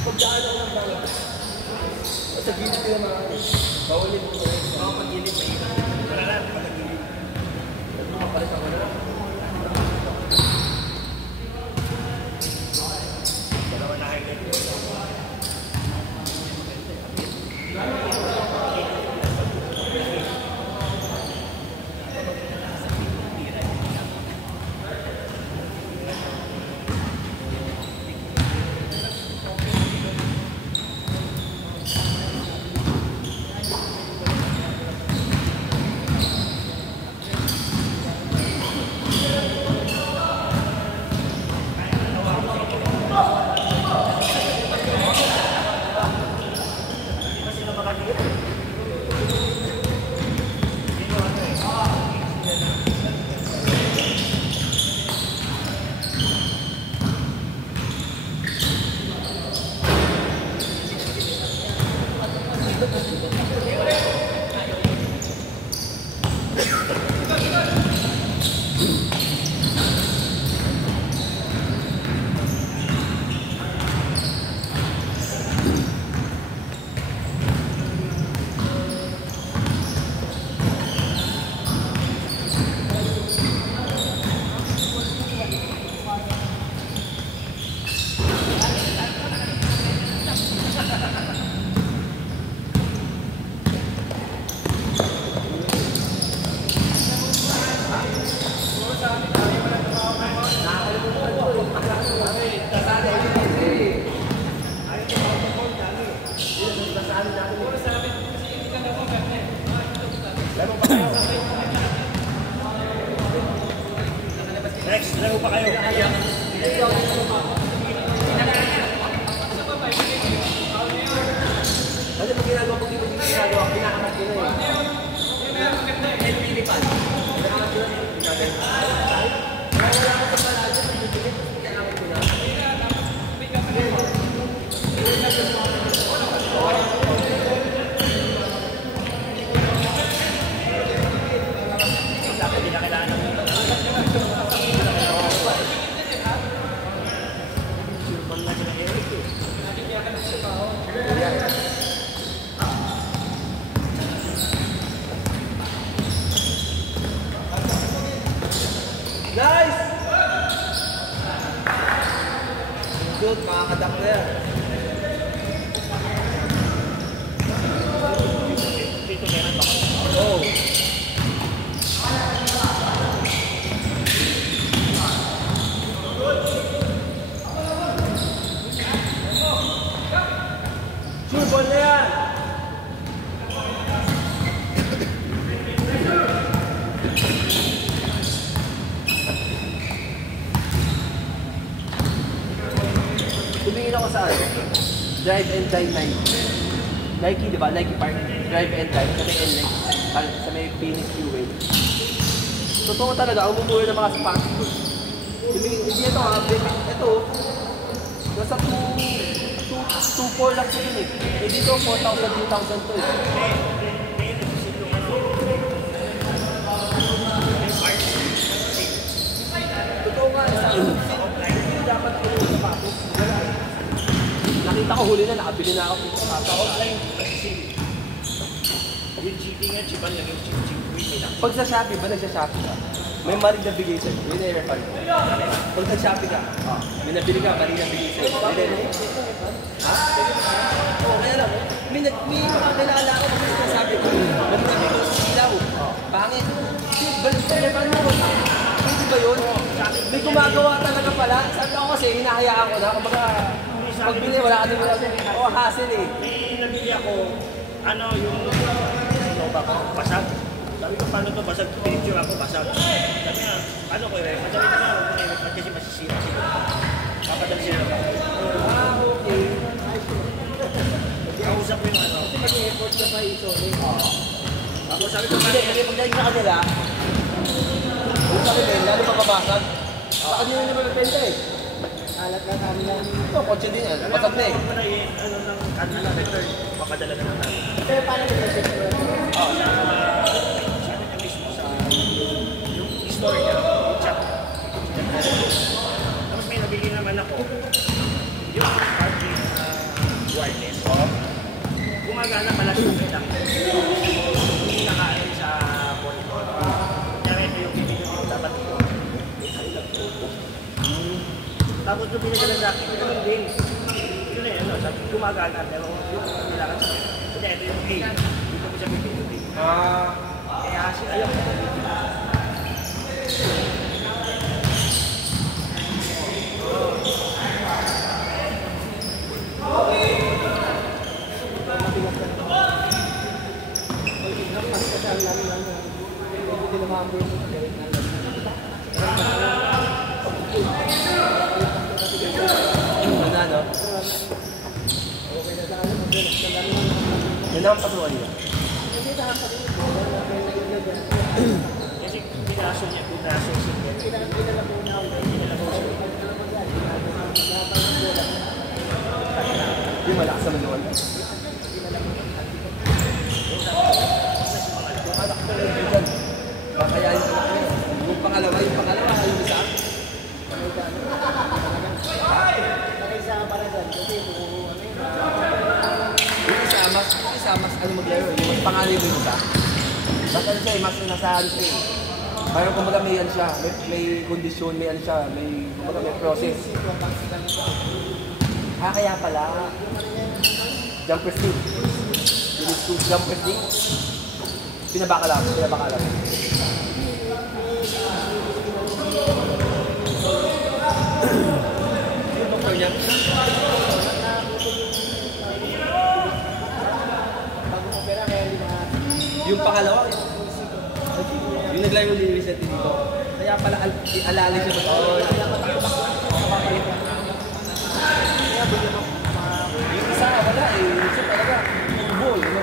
Pagdaan ako ng bala. Sa gilid ka naman. Bawalin mo. Oo, pag-gilid may iba. Wala na, pag-gilid. Makapalit ako na. Dalawa na highlight ko. Next, laro pa kayo. Kasi pag ginagawa ko dito, ginagawa, pinakamat ko na eh. Nililipan. Pinakamat ko na eh. Wala ko sa palagay, pinakamat ko na. Dapat hindi na kailangan. Nice! Good, makakadak na yan. Dito meron ba? Oo. Subon na yan! Tumingin ako sa Drive and Dive Nike, di ba? Nike Park. Drive and Dive. Sa may NLEX. Sa may Phoenix Freeway. Totoo talaga, ang bumuhay ng mga sapatos ko. Tumingin, hindi ito ha. Ito, nasa 2,400 lang sa eh. Eh dito, 4,000, 2,000 to eh. Totoo nga, dapat ako yung sapatos. Nakita ko huli na, nakabili na ako dito. Sa-offline, yung cheating at chiban lang yung cheating. Pag sa Shopee ba, nagsa-Shopee ka? May marig na bigay sa'yo. May na-refund. Pag nag-Shopee ka, may nabili ka, marig na bigay sa'yo. May na-refund. Ha? Oo, kaya lang. May mga kilala ko kung sinasabi ko. Marig na bigay sa silaw. Pangit. Balik sa refund mo. Hindi ba yun? May gumagawa talaga pala. Sabi ako kasi, hinahayaan ko na. Kumbaga, pag bili, wala ka din wala. Oo, hassle eh. May nabili ako, ano yung Nova ko, basag. Sabi ko, paano to basag? Picture ako, basag. Sabi nga, ano ko eh, madali na nga, huwag mo kasi masisira sila. Papadali sila. Okay. Kausap ko yung ano. Kasi mag-effort ka pa iso. Ako sabi ko, Hindi, pagdating sa kanila, kung sa kanila, lalo mababasag. Sa kanila naman nagpenta eh. Alat ka kami lang. Ito, kotse din yan. Basag na eh. Ako na ano ng kanila, return. Papadala na natin. Pero paano ka na-check mo? Sabi niya mismo sa yung store niya, yung chat. Tapos may nabili naman ako. Yung parking Tapos nung pinagala sa akin, ganun din. Yun na yun, no? Sabi, gumagana, pero yung kailangan sa akin. Kasi ito yung A. Dito ko siya pipili. Kaya ayaw ko. Yan ang patuloy niya. Kasi pinaso niya, pinaso siya. Yung malakas naman naman. Kaya yung pangalawa, yung isa. Yung isa, mas ano maglaro, yung pangalan yung isa. Basta siya, mas nasahan siya eh. Parang kumbaga may ano siya, may kondisyon, may ano siya, kumbaga may process. Kaya pala, jumper stick. Yung jumper stick, pinabaka lang. Yung doktor niya, yung pangalawa, yung naglayo ni Vicente dito. Kaya pala alali siya ba? Yung isa, wala eh. Yung isa talaga, ball, ano?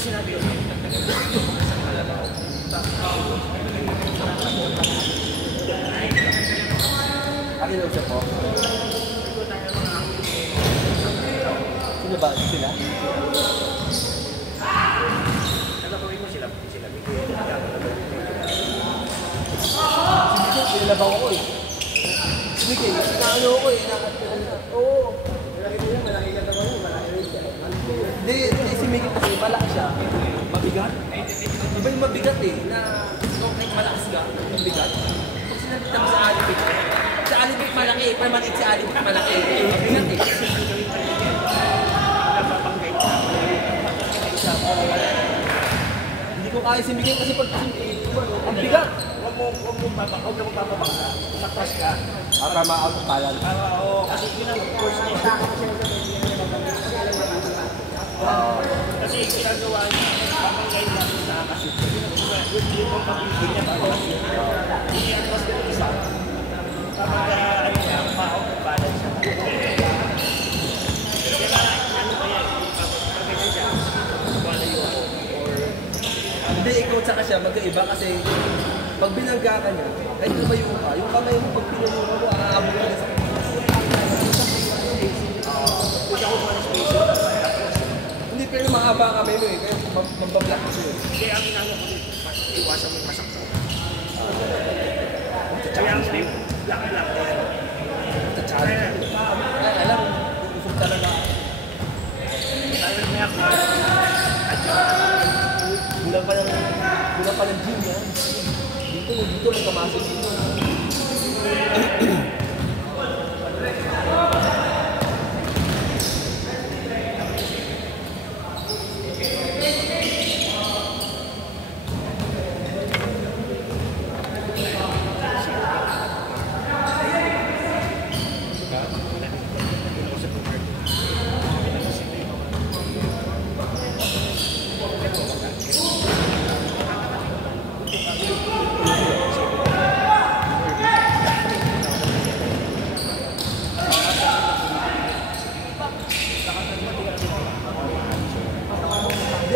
Sinabi ko. Akin na usap ko. Sino ba? Sila? Nalabawi mo sila. Sinalabaw ako eh. Sige, naano ako eh. Oo. Hindi, si Miguel kasi malaki siya. Mabigat. Iba yung mabigat eh, na kahit malakas ka, mabigat. Pag sinabita mo sa alibig, malaki eh. Pag maliit si alibig, malaki eh. Mabigat eh. Hindi ko kaya si Miguel kasi pag ang bigat. Huwag mo papabangga. Saktas ka. Para ma-out of balance. Oo, kasi yun ang course niya. Kasi ginagawa niya, papanggay lang sa kasi yung pagpapigil niya bago. Hindi ang mas isa. Kapag ano niya, ma-out of balance siya. Kaya ano kaya, kapag ganyan siya, wala yun. Hindi, ikaw tsaka siya, magkaiba kasi pag binangga ka niya, kahit lumayo ka, yung kamay mo pag pinayo mo, aabot ka na sa hindi, pero mahaba ang kamay mo eh, kaya mabablock ko siya. Hindi, ang inano ko rin, iwasan mo yung masakto. Kaya ang slim, laki-laki. Ay, alam, usog talaga. Tayo na ako. Kulang pa ng gym yan. Dito may kamasok dito.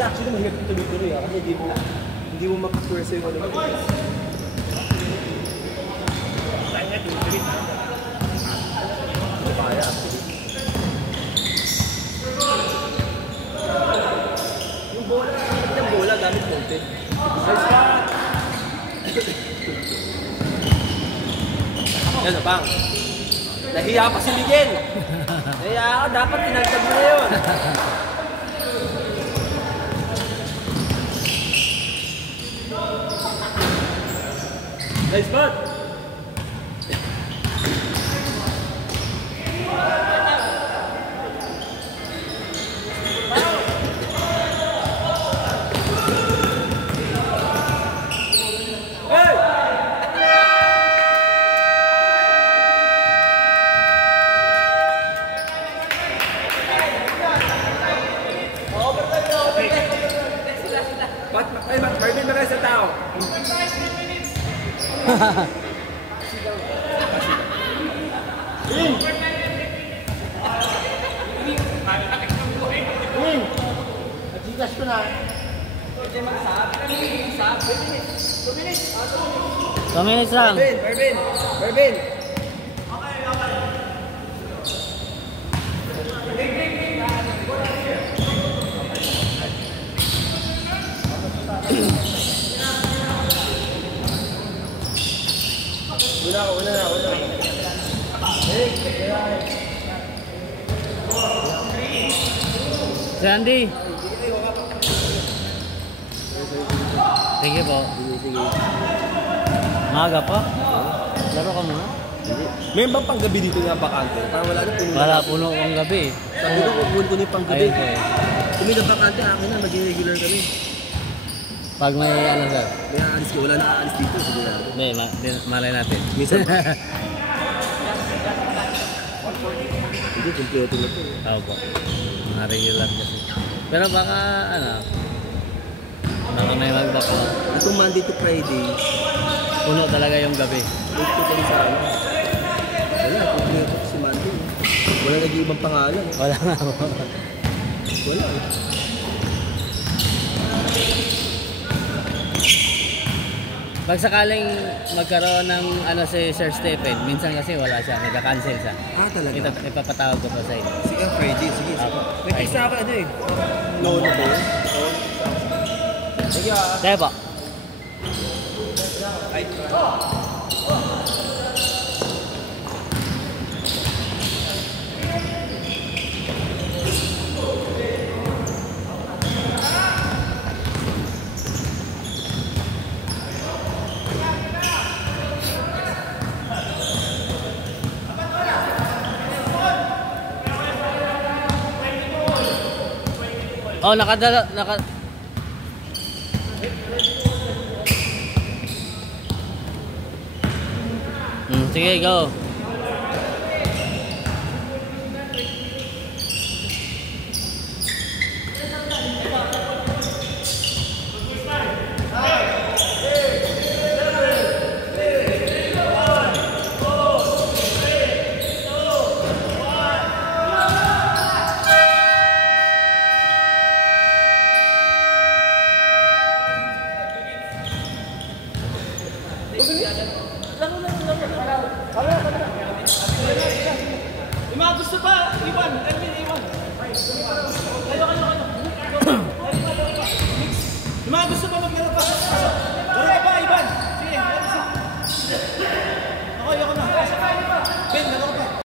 Actually, mahirap yung tuloy-tuloy kasi hindi mo makapursa yung ano. Tayo nga, tuloy-tuloy na. Kaya actually. Yung bola, gamit content. Ayos ka! Yan na bang? Nahiya pa si Miguel! Nahiya ka, dapat tinagtag mo na yun! Nice spot! sa tao. Adjust ko na. 2 minutes lang. Mervin. Una na. Si Andy. Sige po. Maaga pa? Laro ka muna? May bang panggabi dito nga bakante? Parang wala na puno. Wala, puno kong gabi. Sabi ko kung kunin panggabi. Ayun po eh. Kung may bakante, akin na, maging regular kami. Pag may ano sir? May aalis ko, wala nakaalis dito, sigurado. Hindi, malay natin. Minsan ba? Hindi, kompleto na to. Tao po. Mga regular kasi. Pero baka ano, baka may magbako. Itong Monday to Friday, Puno talaga yung gabi. ito kami sa ano. Wala, kompleto si Monday. Wala nag-iibang pangalan. Wala nga po. Wala. Pag sakaling magkaroon ng ano si Sir Stephen, minsan kasi wala siya, nagka-cancel siya. Talaga? Ipapatawag ko pa sa inyo. Sige, Friday. Sige. May isa ako ano eh. Lono ba yun? Sige ah. Kaya po. Oh, nakadala. Sige, go. Yung mga gusto pa, iwan. Iwan.